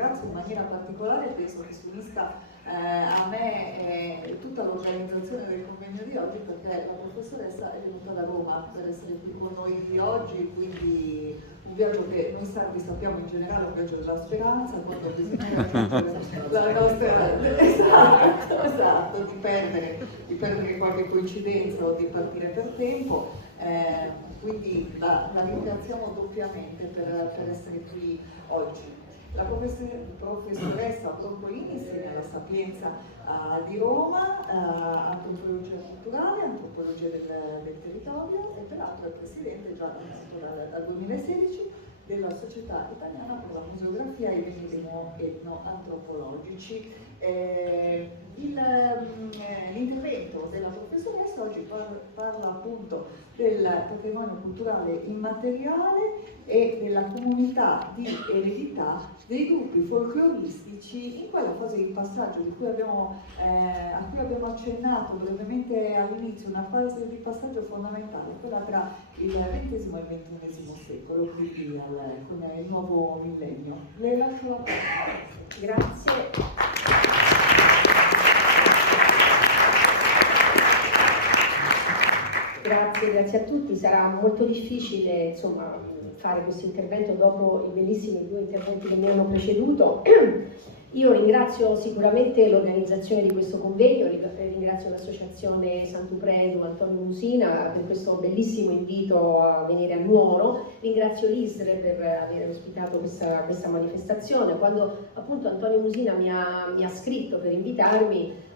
ringrazio in maniera particolare, penso che si unisca a me tutta l'organizzazione del convegno di oggi, perché la professoressa è venuta da Roma per essere qui con noi di oggi, quindi un viaggio che noi sardi sappiamo in generale, un viaggio della speranza, quando bisogna la nostra esatto, di perdere qualche coincidenza o di partire per tempo, quindi la ringraziamo doppiamente per essere qui oggi. La professoressa Broncolini insegna alla Sapienza di Roma, antropologia culturale, antropologia del territorio, e peraltro è presidente già dal 2016 della Società Italiana per la Museografia e i beni etnoantropologici. L'intervento della professoressa oggi parla appunto del patrimonio culturale immateriale e della comunità di eredità dei gruppi folcloristici in quella fase di passaggio a cui abbiamo accennato brevemente all'inizio, una fase di passaggio fondamentale, quella tra il XX e il XXI secolo, quindi con il nuovo millennio. Le lascio la parola. Grazie. Grazie a tutti. Sarà molto difficile, insomma, fare questo intervento dopo i bellissimi due interventi che mi hanno preceduto. Io ringrazio sicuramente l'organizzazione di questo convegno, ringrazio l'associazione Sant'Upredu Antonio Musina per questo bellissimo invito a venire a Nuoro, ringrazio l'ISRE per aver ospitato questa manifestazione. Quando appunto Antonio Musina mi ha scritto per invitarmi,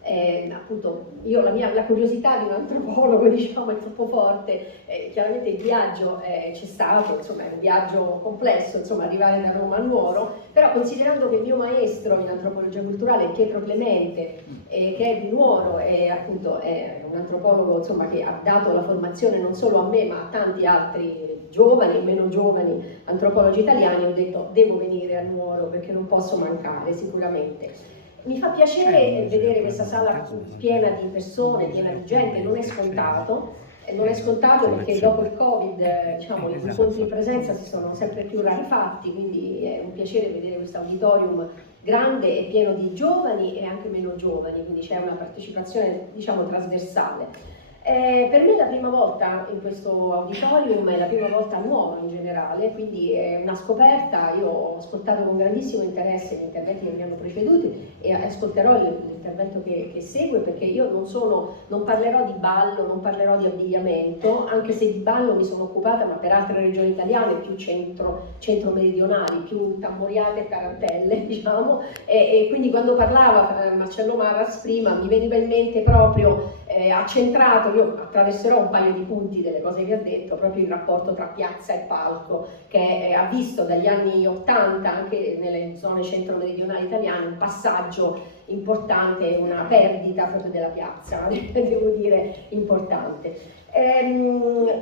appunto io la curiosità di un antropologo, diciamo, è troppo forte, chiaramente il viaggio c'è stato, insomma è un viaggio complesso, insomma, arrivare da Roma a Nuoro, però considerando che il mio maestro in antropologia culturale Pietro Clemente, che è di Nuoro, appunto è un antropologo, insomma, che ha dato la formazione non solo a me ma a tanti altri giovani e meno giovani antropologi italiani, ho detto devo venire a Nuoro perché non posso mancare sicuramente. Mi fa piacere vedere questa sala piena di persone, piena di gente, non è scontato perché dopo il Covid, diciamo, gli incontri in presenza si sono sempre più rarefatti, quindi è un piacere vedere questo auditorium grande e pieno di giovani e anche meno giovani, quindi c'è una partecipazione, diciamo, trasversale. Per me è la prima volta in questo auditorium, è la prima volta a Nuoro in generale, quindi è una scoperta. Io ho ascoltato con grandissimo interesse gli interventi che mi hanno preceduti e ascolterò l'intervento che segue, perché io non parlerò di ballo, non parlerò di abbigliamento, anche se di ballo mi sono occupata, ma per altre regioni italiane, più centro-meridionali, più tamburiate e tarantelle, diciamo, e quindi quando parlava Marcello Marras prima mi veniva in mente proprio accentrato. Io attraverserò un paio di punti delle cose che ha detto, proprio il rapporto tra piazza e palco, che ha visto dagli anni 80 anche nelle zone centro-meridionali italiane un passaggio importante, una perdita proprio della piazza, devo dire importante.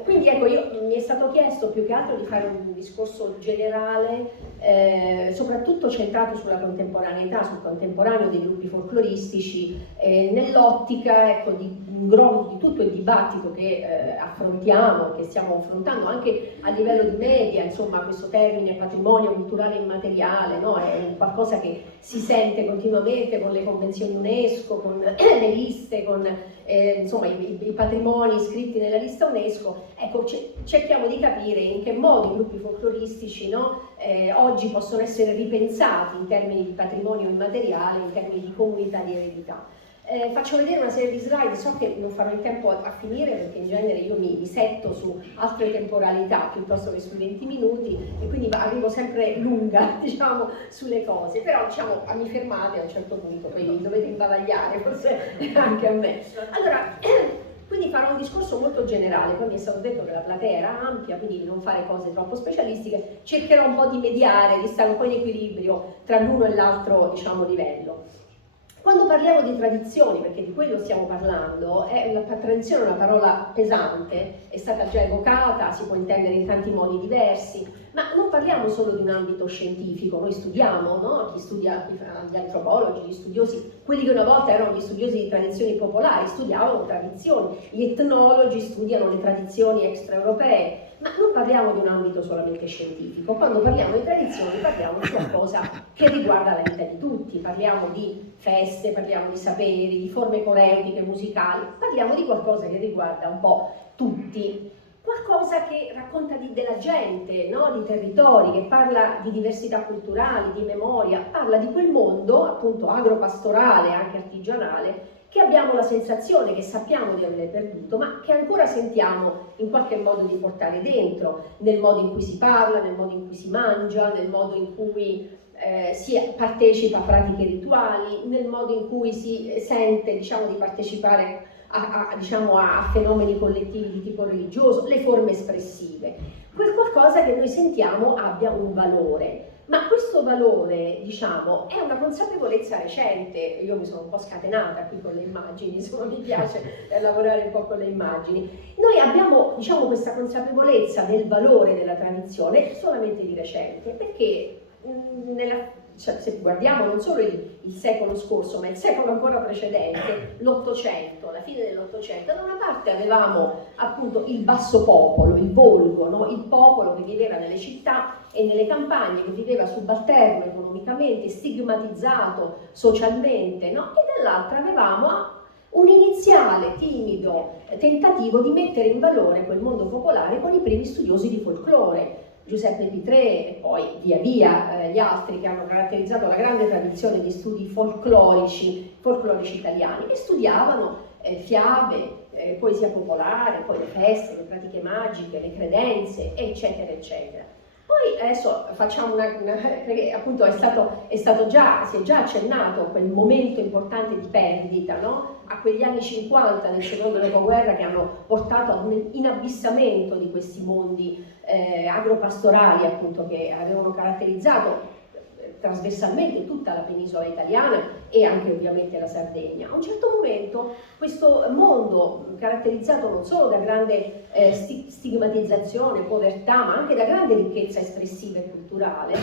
Quindi ecco, mi è stato chiesto più che altro di fare un discorso generale, soprattutto centrato sulla contemporaneità, sul contemporaneo dei gruppi folcloristici, nell'ottica, ecco, di tutto il dibattito che affrontiamo, che stiamo affrontando anche a livello di media. Insomma, questo termine patrimonio culturale immateriale, no? È qualcosa che si sente continuamente con le convenzioni UNESCO, con le liste, con insomma, i patrimoni iscritti nella lista UNESCO. Ecco, cerchiamo di capire in che modo i gruppi folcloristici, no, oggi possono essere ripensati in termini di patrimonio immateriale, in termini di comunità di eredità. Faccio vedere una serie di slide, so che non farò in tempo a finire perché in genere io mi setto su altre temporalità piuttosto che sui 20 minuti e quindi arrivo sempre lunga, diciamo, sulle cose, però diciamo mi fermate a un certo punto, poi mi dovete imbavagliare, forse anche a me. Allora, quindi farò un discorso molto generale, poi mi è stato detto che la platea era ampia, quindi di non fare cose troppo specialistiche, cercherò un po' di mediare, di stare un po' in equilibrio tra l'uno e l'altro, diciamo, livello. Quando parliamo di tradizioni, perché di quello stiamo parlando, tradizione è una parola pesante, è stata già evocata, si può intendere in tanti modi diversi, ma non parliamo solo di un ambito scientifico. Noi studiamo, no? Chi studia, gli antropologi, gli studiosi, quelli che una volta erano gli studiosi di tradizioni popolari, studiavano tradizioni, gli etnologi studiano le tradizioni extraeuropee, Ma non parliamo di un ambito solamente scientifico, quando parliamo di tradizioni parliamo di qualcosa che riguarda la vita di tutti, parliamo di feste, parliamo di saperi, di forme coreutiche, musicali, parliamo di qualcosa che riguarda un po' tutti, qualcosa che racconta della gente, no? Di territori, che parla di diversità culturali, di memoria, parla di quel mondo appunto agropastorale, anche artigianale, che abbiamo la sensazione, che sappiamo di aver perduto, ma che ancora sentiamo in qualche modo di portare dentro, nel modo in cui si parla, nel modo in cui si mangia, nel modo in cui si partecipa a pratiche rituali, nel modo in cui si sente, diciamo, di partecipare diciamo, a fenomeni collettivi di tipo religioso, le forme espressive. Quel qualcosa che noi sentiamo abbia un valore. Ma questo valore, diciamo, è una consapevolezza recente. Io mi sono un po' scatenata qui con le immagini, insomma mi piace lavorare un po' con le immagini. Noi abbiamo, diciamo, questa consapevolezza del valore della tradizione solamente di recente, perché se guardiamo non solo il secolo scorso, ma il secolo ancora precedente, l'Ottocento, la fine dell'Ottocento, da una parte avevamo appunto il basso popolo, il volgo, no? Il popolo che viveva nelle città e nelle campagne, che viveva subalterno economicamente, stigmatizzato socialmente, no? E dall'altra avevamo un iniziale timido tentativo di mettere in valore quel mondo popolare con i primi studiosi di folklore, Giuseppe Pitrè e poi via via gli altri che hanno caratterizzato la grande tradizione di studi folclorici italiani, che studiavano fiabe, poesia popolare, poi le feste, le pratiche magiche, le credenze, eccetera, eccetera. Poi adesso facciamo perché appunto si è già accennato a quel momento importante di perdita, no? A quegli anni 50 del secondo dopoguerra che hanno portato ad un inabissamento di questi mondi agropastorali, appunto, che avevano caratterizzato trasversalmente tutta la penisola italiana e anche ovviamente la Sardegna. A un certo momento questo mondo, caratterizzato non solo da grande stigmatizzazione, povertà, ma anche da grande ricchezza espressiva e culturale,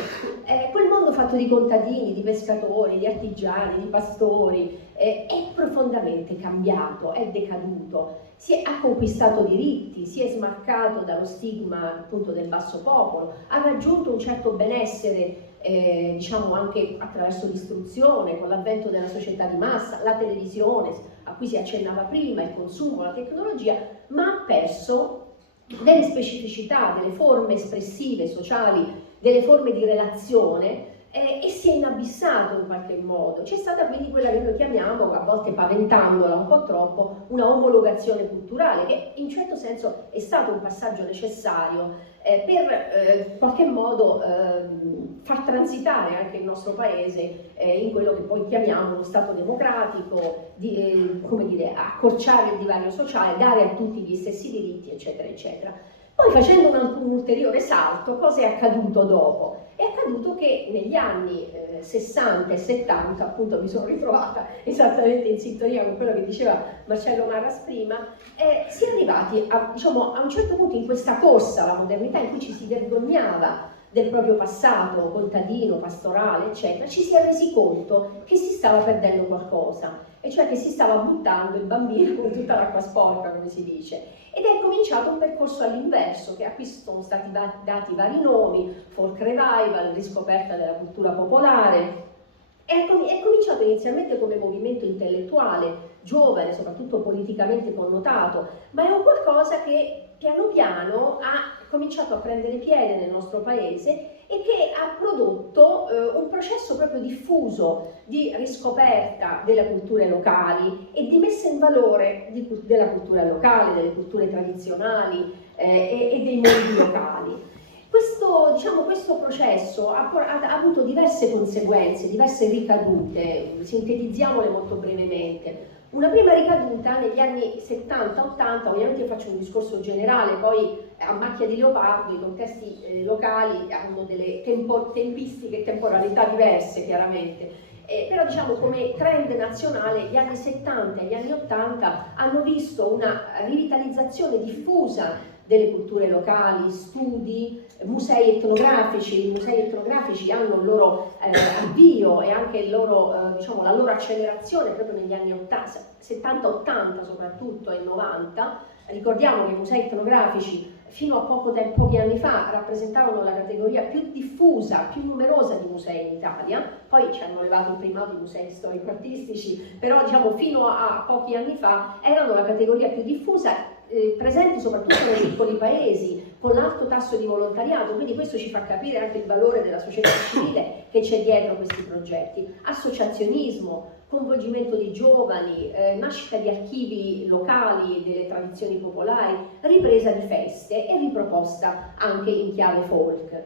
quel mondo fatto di contadini, di pescatori, di artigiani, di pastori, è profondamente cambiato, è decaduto, ha conquistato diritti, si è smarcato dallo stigma appunto del basso popolo, ha raggiunto un certo benessere diciamo anche attraverso l'istruzione, con l'avvento della società di massa, la televisione a cui si accennava prima, il consumo, la tecnologia, ma ha perso delle specificità, delle forme espressive, sociali, delle forme di relazione e si è inabissato in qualche modo. C'è stata quindi quella che noi chiamiamo, a volte paventandola un po' troppo, una omologazione culturale, che in certo senso è stato un passaggio necessario per in qualche modo far transitare anche il nostro paese in quello che poi chiamiamo lo Stato democratico, come dire, accorciare il divario sociale, dare a tutti gli stessi diritti, eccetera, eccetera. Poi facendo un ulteriore salto, cosa è accaduto dopo? È accaduto che negli anni 60 e 70, appunto mi sono ritrovata esattamente in sintonia con quello che diceva Marcello Marras prima, si è arrivati diciamo, a un certo punto in questa corsa alla modernità in cui ci si vergognava del proprio passato contadino, pastorale, eccetera, ci si è resi conto che si stava perdendo qualcosa, e cioè che si stava buttando il bambino con tutta l'acqua sporca, come si dice. Ed è cominciato un percorso all'inverso, a cui sono stati dati vari nomi: folk revival, riscoperta della cultura popolare. È cominciato inizialmente come movimento intellettuale, giovane, soprattutto politicamente connotato, ma è un qualcosa che piano piano ha cominciato a prendere piede nel nostro paese e che ha prodotto un processo proprio diffuso di riscoperta delle culture locali e di messa in valore della cultura locale, delle culture tradizionali e dei mondi locali. Questo processo ha avuto diverse conseguenze, diverse ricadute, sintetizziamole molto brevemente. Una prima ricaduta negli anni 70-80, ovviamente faccio un discorso generale, poi a macchia di leopardo i contesti locali hanno delle tempistiche e temporalità diverse chiaramente. Però diciamo come trend nazionale gli anni 70 e gli anni 80 hanno visto una rivitalizzazione diffusa delle culture locali, studi, musei etnografici. I musei etnografici hanno il loro avvio e anche il loro, diciamo, la loro accelerazione proprio negli anni 70-80 soprattutto e 90, Ricordiamo che i musei etnografici fino a pochi anni fa rappresentavano la categoria più diffusa, più numerosa di musei in Italia, poi ci hanno levato il primato i musei storico-artistici, però diciamo fino a pochi anni fa erano la categoria più diffusa, presenti soprattutto nei piccoli paesi, con l'alto tasso di volontariato, quindi questo ci fa capire anche il valore della società civile che c'è dietro questi progetti. Associazionismo, coinvolgimento di giovani, nascita di archivi locali delle tradizioni popolari, ripresa di feste e riproposta anche in chiave folk.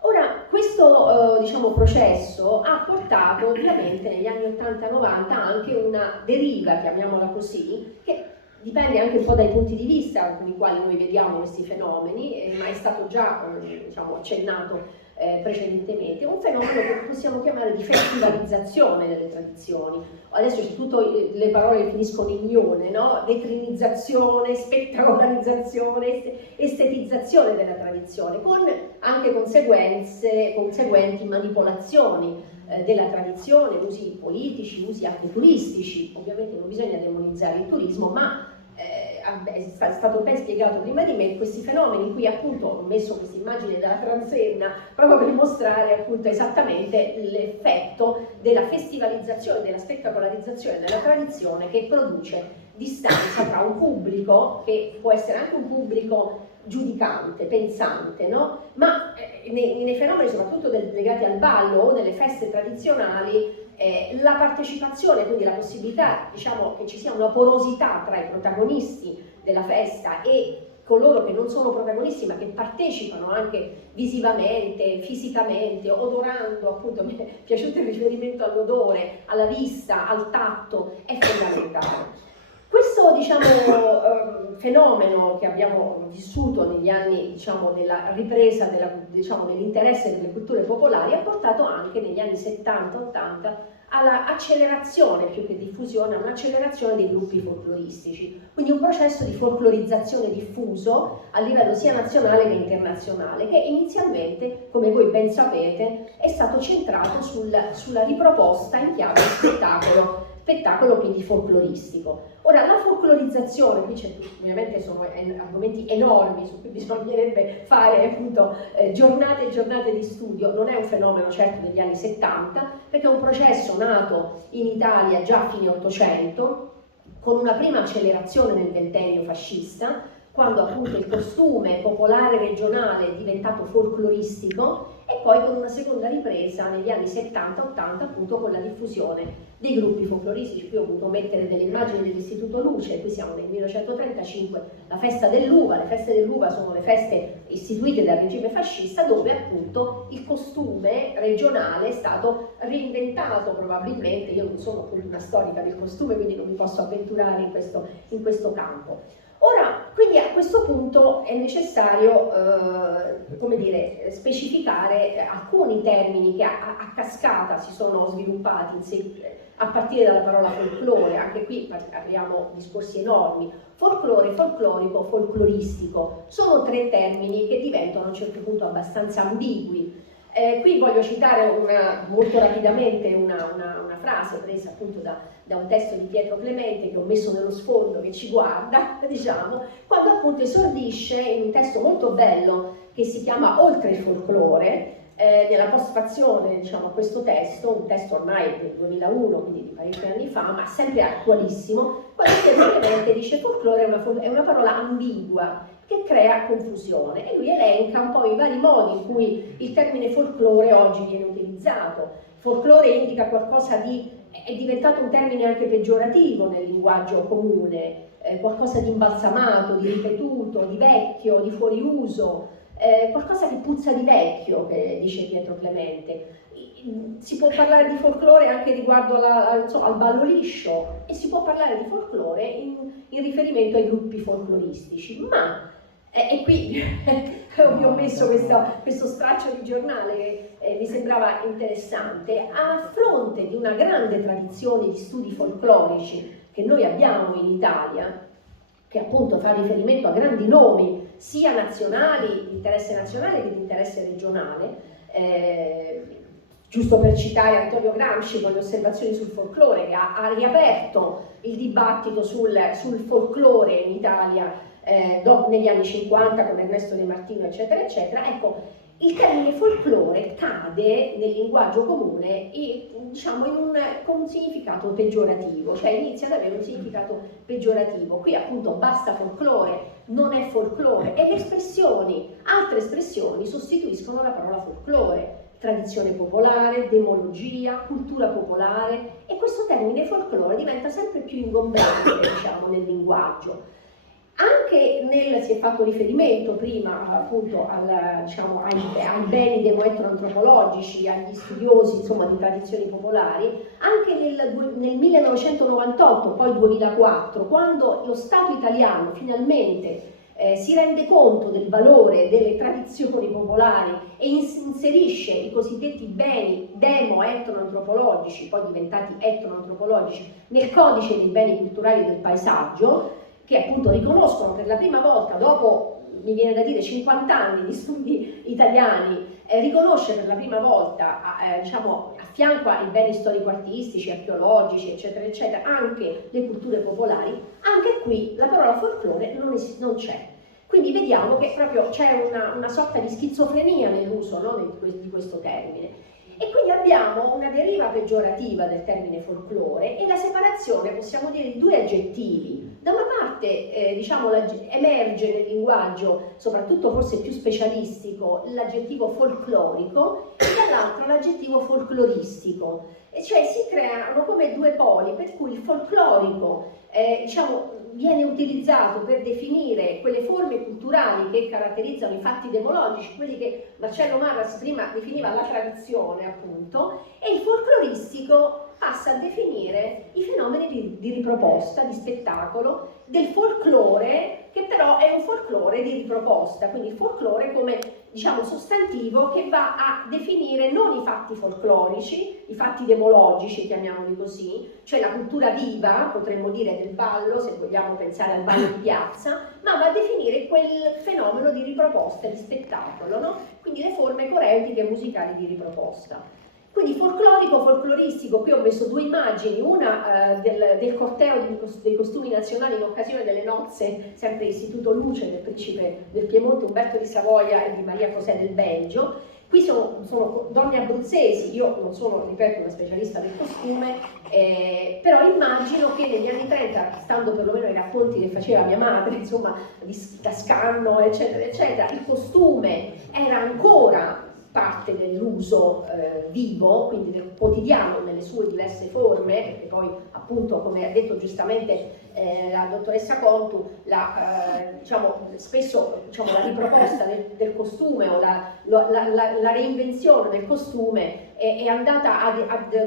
Ora, questo diciamo, processo ha portato ovviamente negli anni 80-90 anche una deriva, chiamiamola così, che dipende anche un po' dai punti di vista con i quali noi vediamo questi fenomeni, ma è stato già diciamo, accennato precedentemente, un fenomeno che possiamo chiamare di festivalizzazione delle tradizioni. Adesso c'è tutte le parole che finiscono in ione, no? Vetrinizzazione, spettacolarizzazione, estetizzazione della tradizione, con anche conseguenti manipolazioni della tradizione, usi politici, usi anche turistici. Ovviamente non bisogna demonizzare il turismo, ma è stato ben spiegato prima di me questi fenomeni. Qui appunto ho messo questa immagine della transenna proprio per mostrare appunto esattamente l'effetto della festivalizzazione, della spettacolarizzazione della tradizione, che produce distanza tra un pubblico, che può essere anche un pubblico giudicante, pensante, no? Ma nei fenomeni soprattutto legati al ballo o nelle feste tradizionali, la partecipazione, quindi la possibilità, diciamo, che ci sia una porosità tra i protagonisti della festa e coloro che non sono protagonisti ma che partecipano anche visivamente, fisicamente, odorando, appunto mi è piaciuto il riferimento all'odore, alla vista, al tatto, è fondamentale. Questo diciamo, fenomeno che abbiamo vissuto negli anni diciamo, della ripresa dell'interesse delle culture popolari ha portato anche negli anni 70-80 all'accelerazione, più che diffusione, a un'accelerazione dei gruppi folcloristici, quindi un processo di folclorizzazione diffuso a livello sia nazionale che internazionale, che inizialmente, come voi ben sapete, è stato centrato sulla riproposta in chiave spettacolo quindi folcloristico. Ora, la folclorizzazione, qui ovviamente sono argomenti enormi su cui bisognerebbe fare appunto giornate e giornate di studio, non è un fenomeno certo degli anni 70, perché è un processo nato in Italia già a fine 800, con una prima accelerazione nel ventennio fascista, quando appunto il costume popolare regionale è diventato folcloristico, e poi con una seconda ripresa negli anni 70-80 appunto con la diffusione dei gruppi folcloristici. Qui ho voluto mettere delle immagini dell'Istituto Luce, qui siamo nel 1935, la festa dell'uva. Le feste dell'uva sono le feste istituite dal regime fascista, dove appunto il costume regionale è stato reinventato probabilmente. Io non sono più una storica del costume, quindi non mi posso avventurare in questo campo. Ora, quindi a questo punto è necessario come dire, specificare alcuni termini che a cascata si sono sviluppati a partire dalla parola folklore. Anche qui apriamo discorsi enormi. Folklore, folclorico, folcloristico sono tre termini che diventano a un certo punto abbastanza ambigui. Qui voglio citare molto rapidamente una frase presa appunto da un testo di Pietro Clemente, che ho messo nello sfondo, che ci guarda, diciamo, quando appunto esordisce in un testo molto bello che si chiama Oltre il folklore, nella postfazione diciamo, a questo testo, un testo ormai del 2001, quindi di parecchi anni fa, ma sempre attualissimo, quando Pietro Clemente dice folklore è una parola ambigua, che crea confusione, e lui elenca un po' i vari modi in cui il termine folklore oggi viene utilizzato. Folklore indica qualcosa è diventato un termine anche peggiorativo nel linguaggio comune, qualcosa di imbalsamato, di ripetuto, di vecchio, di fuori uso, qualcosa che puzza di vecchio, che dice Pietro Clemente. Si può parlare di folklore anche riguardo al ballo liscio, e si può parlare di folklore in riferimento ai gruppi folkloristici, ma e qui vi ho messo questo straccio di giornale che mi sembrava interessante. A fronte di una grande tradizione di studi folclorici che noi abbiamo in Italia, che appunto fa riferimento a grandi nomi sia nazionali, di interesse nazionale che di interesse regionale, giusto per citare Antonio Gramsci con le osservazioni sul folklore, che ha riaperto il dibattito sul folklore in Italia negli anni 50 con Ernesto De Martino, eccetera, eccetera. Ecco, il termine folklore cade nel linguaggio comune e, diciamo, con un significato peggiorativo, cioè inizia ad avere un significato peggiorativo. Qui appunto basta folklore, non è folklore, e altre espressioni sostituiscono la parola folklore. Tradizione popolare, demologia, cultura popolare, e questo termine folklore diventa sempre più ingombrante, diciamo, nel linguaggio. Anche si è fatto riferimento prima appunto diciamo, ai beni demo-etnoantropologici, agli studiosi, insomma, di tradizioni popolari, anche nel 1998, poi 2004, quando lo Stato italiano finalmente si rende conto del valore delle tradizioni popolari e inserisce i cosiddetti beni demo-etnoantropologici, poi diventati etnoantropologici, nel codice dei beni culturali del paesaggio, che appunto riconoscono per la prima volta, dopo, mi viene da dire, 50 anni di studi italiani, riconosce per la prima volta, diciamo, a fianco ai beni storico-artistici, archeologici, eccetera, eccetera, anche le culture popolari. Anche qui la parola folklore non c'è. Quindi vediamo che proprio c'è una sorta di schizofrenia nell'uso, no, di questo termine. E quindi abbiamo una deriva peggiorativa del termine folklore e la separazione, possiamo dire, di due aggettivi. Da una parte diciamo, emerge nel linguaggio, soprattutto forse più specialistico, l'aggettivo folclorico, e dall'altra l'aggettivo folcloristico. E cioè si creano come due poli, per cui il folclorico diciamo, viene utilizzato per definire quelle forme culturali che caratterizzano i fatti demologici, quelli che Marcello Marras prima definiva la tradizione, appunto, e il folcloristico passa a definire i fenomeni di riproposta, di spettacolo, del folklore, che però è un folklore di riproposta, quindi il folklore come, diciamo, sostantivo che va a definire non i fatti folclorici, i fatti demologici, chiamiamoli così, cioè la cultura viva, potremmo dire, del ballo, se vogliamo pensare al ballo di piazza, ma va a definire quel fenomeno di riproposta, di spettacolo, no? Quindi le forme coreutiche e musicali di riproposta. Quindi folclorico, folcloristico, qui ho messo due immagini, una del corteo dei costumi nazionali in occasione delle nozze, sempre Istituto Luce del principe del Piemonte Umberto di Savoia e di Maria José del Belgio. Qui sono donne abruzzesi, io non sono, ripeto, una specialista del costume, però immagino che negli anni 30, stando perlomeno ai racconti che faceva mia madre, insomma, di Tascanno, eccetera, eccetera, il costume era ancora parte dell'uso vivo, quindi del quotidiano nelle sue diverse forme, perché poi appunto, come ha detto giustamente la dottoressa Contu, diciamo, spesso diciamo, la riproposta del costume o la reinvenzione del costume è andata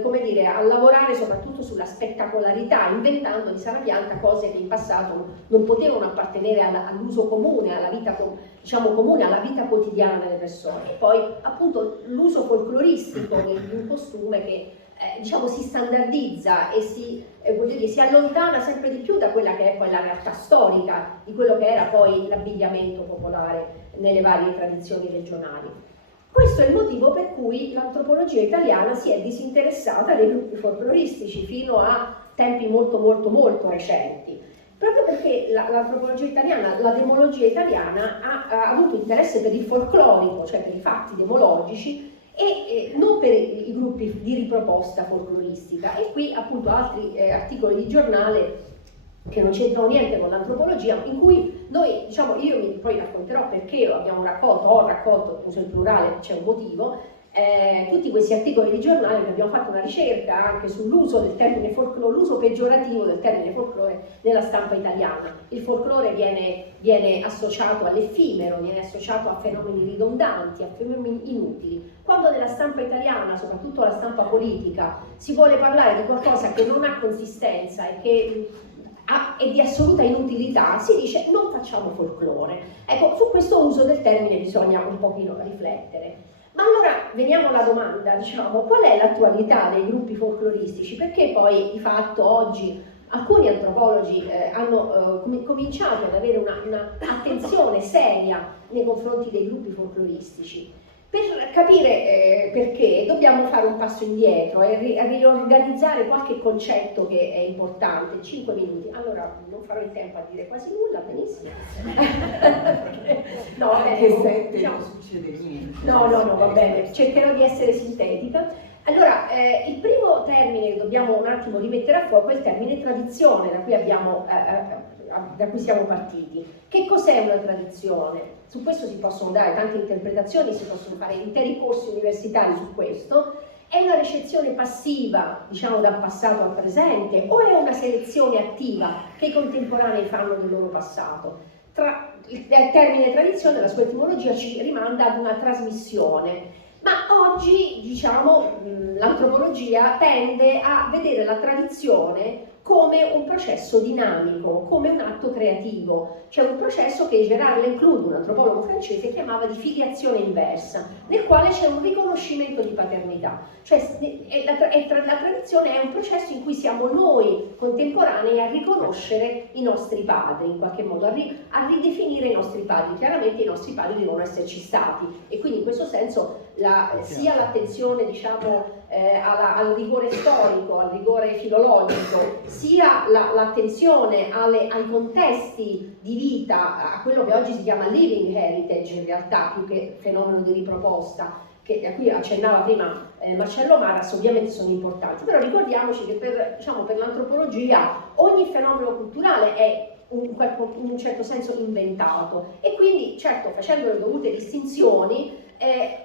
come dire, a lavorare soprattutto sulla spettacolarità, inventando di sana pianta cose che in passato non potevano appartenere all'uso comune, alla vita diciamo comune, alla vita quotidiana delle persone. E poi appunto l'uso folcloristico di un costume che diciamo si standardizza e si allontana sempre di più da quella che è poi la realtà storica di quello che era poi l'abbigliamento popolare nelle varie tradizioni regionali. Questo è il motivo per cui l'antropologia italiana si è disinteressata dei gruppi folcloristici fino a tempi molto molto molto recenti, proprio perché l'antropologia italiana, la demologia italiana ha avuto interesse per il folclorico, cioè per i fatti demologici, e non per i gruppi di riproposta folcloristica. E qui appunto altri articoli di giornale che non c'entrano niente con l'antropologia, in cui noi, diciamo, io poi racconterò perché ho raccolto, uso il plurale, c'è un motivo, tutti questi articoli di giornale, perché abbiamo fatto una ricerca anche sull'uso del termine folklore, l'uso peggiorativo del termine folklore nella stampa italiana. Il folklore viene associato all'effimero, viene associato a fenomeni ridondanti, a fenomeni inutili. Quando nella stampa italiana, soprattutto la stampa politica, si vuole parlare di qualcosa che non ha consistenza e che è di assoluta inutilità, si dice non facciamo folklore. Ecco, su questo uso del termine bisogna un pochino riflettere. Ma allora veniamo alla domanda, diciamo, qual è l'attualità dei gruppi folcloristici? Perché poi di fatto oggi alcuni antropologi hanno cominciato ad avere un'attenzione seria nei confronti dei gruppi folcloristici? Per capire perché dobbiamo fare un passo indietro e riorganizzare qualche concetto che è importante. 5 minuti, allora non farò in tempo a dire quasi nulla, benissimo. No, vabbè, che sette diciamo, non succede niente. no, va bene, cercherò di essere sintetica. Allora, il primo termine che dobbiamo un attimo rimettere a fuoco è il termine tradizione, da cui siamo partiti. Che cos'è una tradizione? Su questo si possono dare tante interpretazioni, si possono fare interi corsi universitari su questo. È una ricezione passiva, diciamo, dal passato al presente, o è una selezione attiva che i contemporanei fanno del loro passato? Il termine tradizione, la sua etimologia, ci rimanda ad una trasmissione. Ma oggi, diciamo, l'antropologia tende a vedere la tradizione come un processo dinamico, come un atto creativo. C'è un processo che Gérard Lenclude, un antropologo francese, chiamava di filiazione inversa, nel quale c'è un riconoscimento di paternità. Cioè la tradizione è un processo in cui siamo noi contemporanei a riconoscere i nostri padri, in qualche modo, a ridefinire i nostri padri. Chiaramente i nostri padri devono esserci stati, e quindi in questo senso sia l'attenzione, diciamo, al rigore storico, al rigore filologico, sia l'attenzione ai contesti di vita, a quello che oggi si chiama living heritage in realtà, più che fenomeno di riproposta, a cui accennava prima Marcello Maras, ovviamente sono importanti. Però ricordiamoci che per l'antropologia ogni fenomeno culturale è in un certo senso inventato, e quindi, certo, facendo le dovute distinzioni,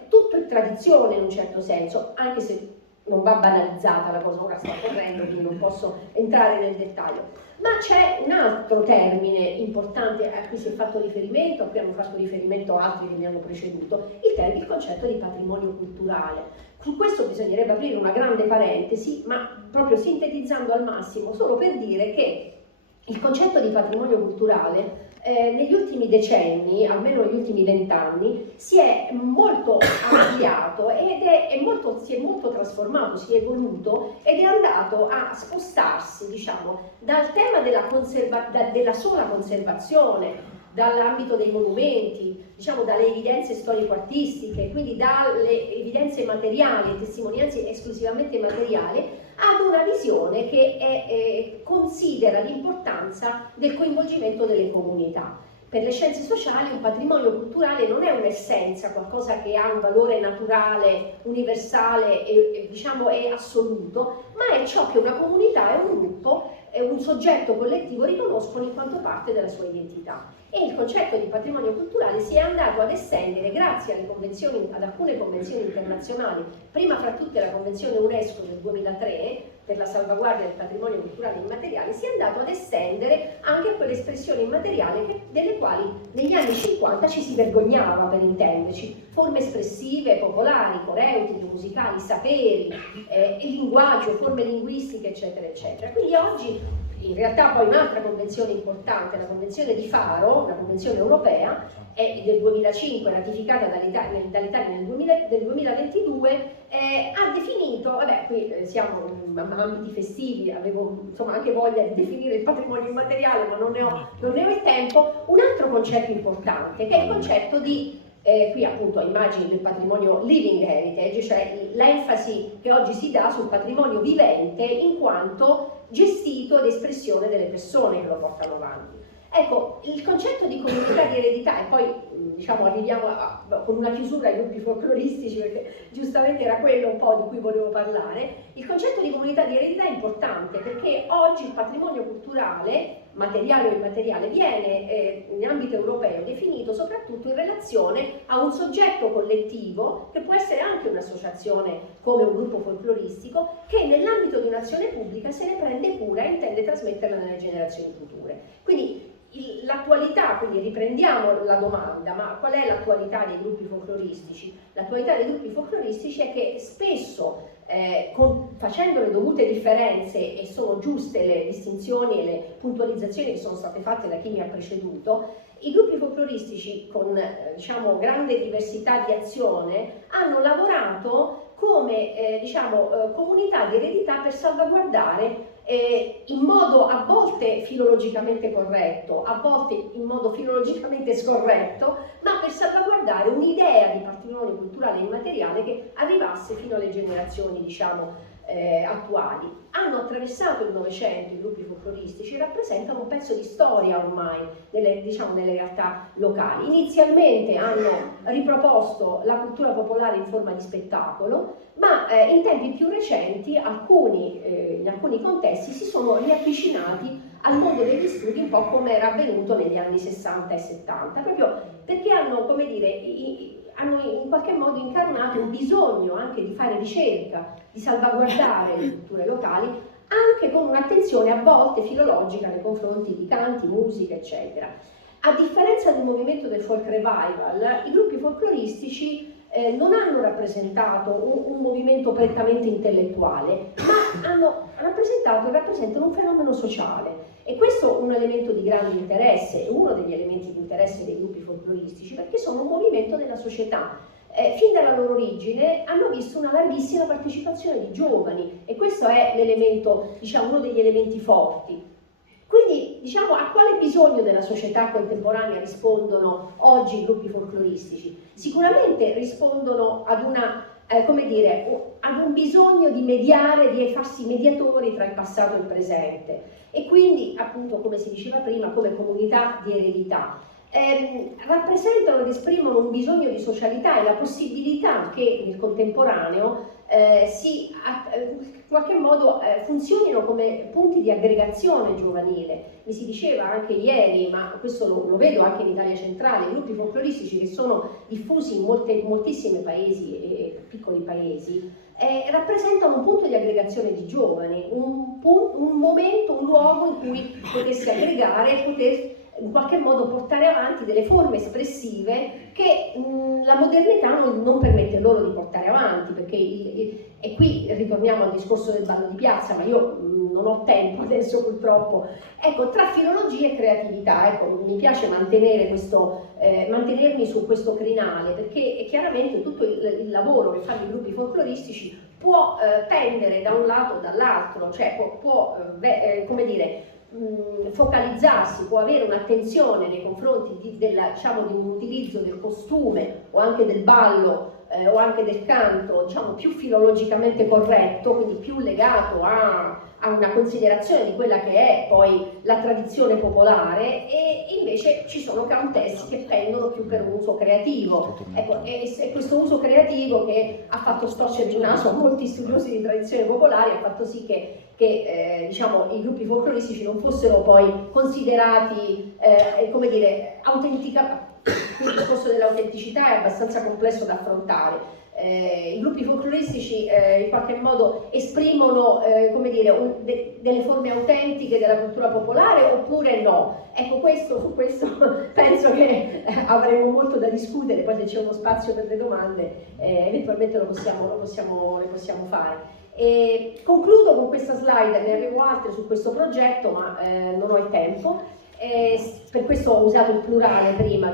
tutto è tradizione in un certo senso, anche se non va banalizzata la cosa, ora sta correndo, quindi non posso entrare nel dettaglio. Ma c'è un altro termine importante a cui si è fatto riferimento, a cui hanno fatto riferimento altri che mi hanno preceduto, il concetto di patrimonio culturale. Su questo bisognerebbe aprire una grande parentesi, ma proprio sintetizzando al massimo, solo per dire che il concetto di patrimonio culturale negli ultimi decenni, almeno negli ultimi 20 anni, si è molto ampliato ed si è molto trasformato, si è evoluto ed è andato a spostarsi, diciamo, dal tema della sola conservazione, dall'ambito dei monumenti, diciamo, dalle evidenze storico-artistiche, quindi dalle evidenze materiali, testimonianze esclusivamente materiali, ad una visione che considera l'importanza del coinvolgimento delle comunità. Per le scienze sociali un patrimonio culturale non è un'essenza, qualcosa che ha un valore naturale, universale e diciamo è assoluto, ma è ciò che una comunità e un gruppo e un soggetto collettivo riconoscono in quanto parte della sua identità. E il concetto di patrimonio culturale si è andato ad estendere grazie ad alcune convenzioni internazionali, prima fra tutte la Convenzione UNESCO del 2003 per la salvaguardia del patrimonio culturale immateriale, si è andato ad estendere anche a quelle espressioni immateriali delle quali negli anni 50 ci si vergognava, per intenderci, forme espressive, popolari, coreutiche, musicali, saperi, linguaggio, forme linguistiche, eccetera, eccetera. Quindi oggi, in realtà, poi un'altra convenzione importante, la Convenzione di Faro, una convenzione europea, è del 2005, ratificata dall'Italia nel 2022, ha definito, vabbè, qui siamo in ambiti festivi, avevo insomma anche voglia di definire il patrimonio immateriale, ma non ne ho il tempo, un altro concetto importante, che è il concetto di qui appunto immagini del patrimonio living heritage, cioè l'enfasi che oggi si dà sul patrimonio vivente in quanto gestito ed espressione delle persone che lo portano avanti. Ecco, il concetto di comunità di eredità, e poi diciamo arriviamo con una chiusura ai gruppi folcloristici, perché giustamente era quello un po' di cui volevo parlare. Il concetto di comunità di eredità è importante perché oggi il patrimonio culturale, materiale o immateriale, viene in ambito europeo definito soprattutto in relazione a un soggetto collettivo, che può essere anche un'associazione come un gruppo folcloristico, che nell'ambito di un'azione pubblica se ne prende cura e intende trasmetterla nelle generazioni future. Quindi l'attualità, quindi riprendiamo la domanda, ma qual è l'attualità dei gruppi folcloristici? L'attualità dei gruppi folcloristici è che spesso, facendo le dovute differenze, e sono giuste le distinzioni e le puntualizzazioni che sono state fatte da chi mi ha preceduto, i gruppi folcloristici con diciamo, grande diversità di azione hanno lavorato come comunità di eredità per salvaguardare in modo a volte filologicamente corretto, a volte in modo filologicamente scorretto, ma per salvaguardare un'idea patrimonio culturale immateriale che arrivasse fino alle generazioni, diciamo, attuali. Hanno attraversato il Novecento i gruppi folcloristici e rappresentano un pezzo di storia ormai nelle realtà locali. Inizialmente hanno riproposto la cultura popolare in forma di spettacolo, ma in tempi più recenti in alcuni contesti si sono riavvicinati al mondo degli studi, un po' come era avvenuto negli anni 60 e 70, proprio perché hanno, come dire, hanno in qualche modo incarnato un bisogno anche di fare ricerca, di salvaguardare le culture locali, anche con un'attenzione a volte filologica nei confronti di canti, musica, eccetera. A differenza del movimento del folk revival, i gruppi folcloristici non hanno rappresentato un movimento prettamente intellettuale, ma hanno rappresentato e rappresentano un fenomeno sociale. E questo è un elemento di grande interesse, è uno degli elementi di interesse dei gruppi folcloristici, perché sono un movimento della società. Fin dalla loro origine hanno visto una larghissima partecipazione di giovani e questo è l'elemento, diciamo, uno degli elementi forti. Quindi, diciamo, a quale bisogno della società contemporanea rispondono oggi i gruppi folcloristici? Sicuramente rispondono ad ad un bisogno di mediare, di farsi mediatori tra il passato e il presente e quindi, appunto, come si diceva prima, come comunità di eredità. Rappresentano ed esprimono un bisogno di socialità e la possibilità che nel contemporaneo in qualche modo funzionino come punti di aggregazione giovanile. Mi si diceva anche ieri, ma questo lo vedo anche in Italia centrale, i gruppi folcloristici che sono diffusi in moltissimi paesi e piccoli paesi, rappresentano un punto di aggregazione di giovani, un momento, un luogo in cui potersi aggregare e poter in qualche modo portare avanti delle forme espressive che la modernità non permette loro di portare avanti, perché e qui ritorniamo al discorso del ballo di piazza, ma io non ho tempo adesso purtroppo. Ecco, tra filologia e creatività, ecco, mi piace mantenermi su questo crinale, perché chiaramente tutto il lavoro che fanno i gruppi folcloristici può pendere da un lato o dall'altro, cioè può come dire, focalizzarsi, può avere un'attenzione nei confronti di un utilizzo del costume o anche del ballo o anche del canto, diciamo, più filologicamente corretto, quindi più legato a una considerazione di quella che è poi la tradizione popolare, e invece ci sono contesti che pendono più per un uso creativo. Ecco, è questo uso creativo che ha fatto storcere il naso a molti studiosi di tradizione popolare, ha fatto sì che diciamo, i gruppi folcloristici non fossero poi considerati come dire, il discorso dell'autenticità è abbastanza complesso da affrontare. I gruppi folcloristici in qualche modo esprimono come dire, delle forme autentiche della cultura popolare oppure no? Ecco, su questo penso che avremo molto da discutere, poi se c'è uno spazio per le domande eventualmente ne possiamo fare. Concludo con questa slide, ne avevo altre su questo progetto ma non ho il tempo. Per questo ho usato il plurale prima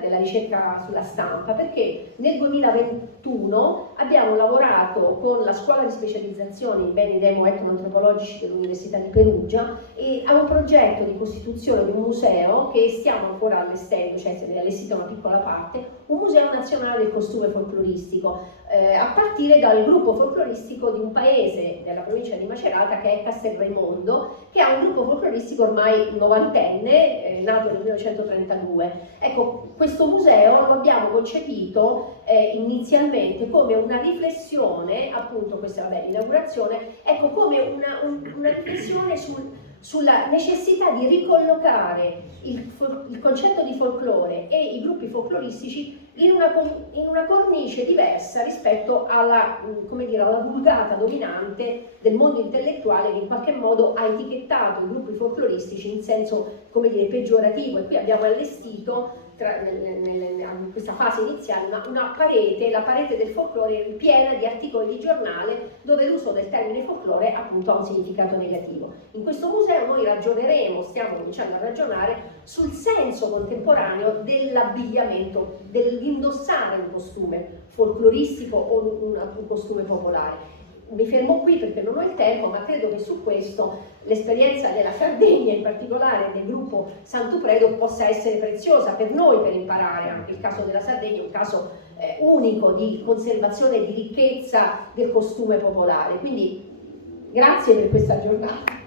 della ricerca sulla stampa, perché nel 2021 abbiamo lavorato con la scuola di specializzazione in beni demo-etnoantropologici dell'Università di Perugia e a un progetto di costituzione di un museo che stiamo ancora allestendo, cioè se ne è allestita una piccola parte, un museo nazionale del costume folcloristico, a partire dal gruppo folcloristico di un paese della provincia di Macerata che è Castelraimondo, che ha un gruppo folcloristico ormai novantenne, nato nel 1932. Ecco, questo museo lo abbiamo concepito inizialmente come una riflessione, appunto questa è l'inaugurazione, ecco, come una riflessione sulla necessità di ricollocare il concetto di folklore e i gruppi folcloristici in una cornice diversa rispetto alla vulgata dominante del mondo intellettuale che in qualche modo ha etichettato i gruppi folcloristici in senso, come dire, peggiorativo, e qui abbiamo allestito in questa fase iniziale una parete, la parete del folklore piena di articoli di giornale dove l'uso del termine folklore appunto ha un significato negativo. In questo museo noi stiamo cominciando a ragionare sul senso contemporaneo dell'abbigliamento, dell'indossare un costume folkloristico o un costume popolare. mi fermo qui perché non ho il tempo, ma credo che su questo l'esperienza della Sardegna, in particolare del gruppo Sant'Upredo, possa essere preziosa per noi per imparare. Anche il caso della Sardegna è un caso unico di conservazione di ricchezza del costume popolare. Quindi grazie per questa giornata.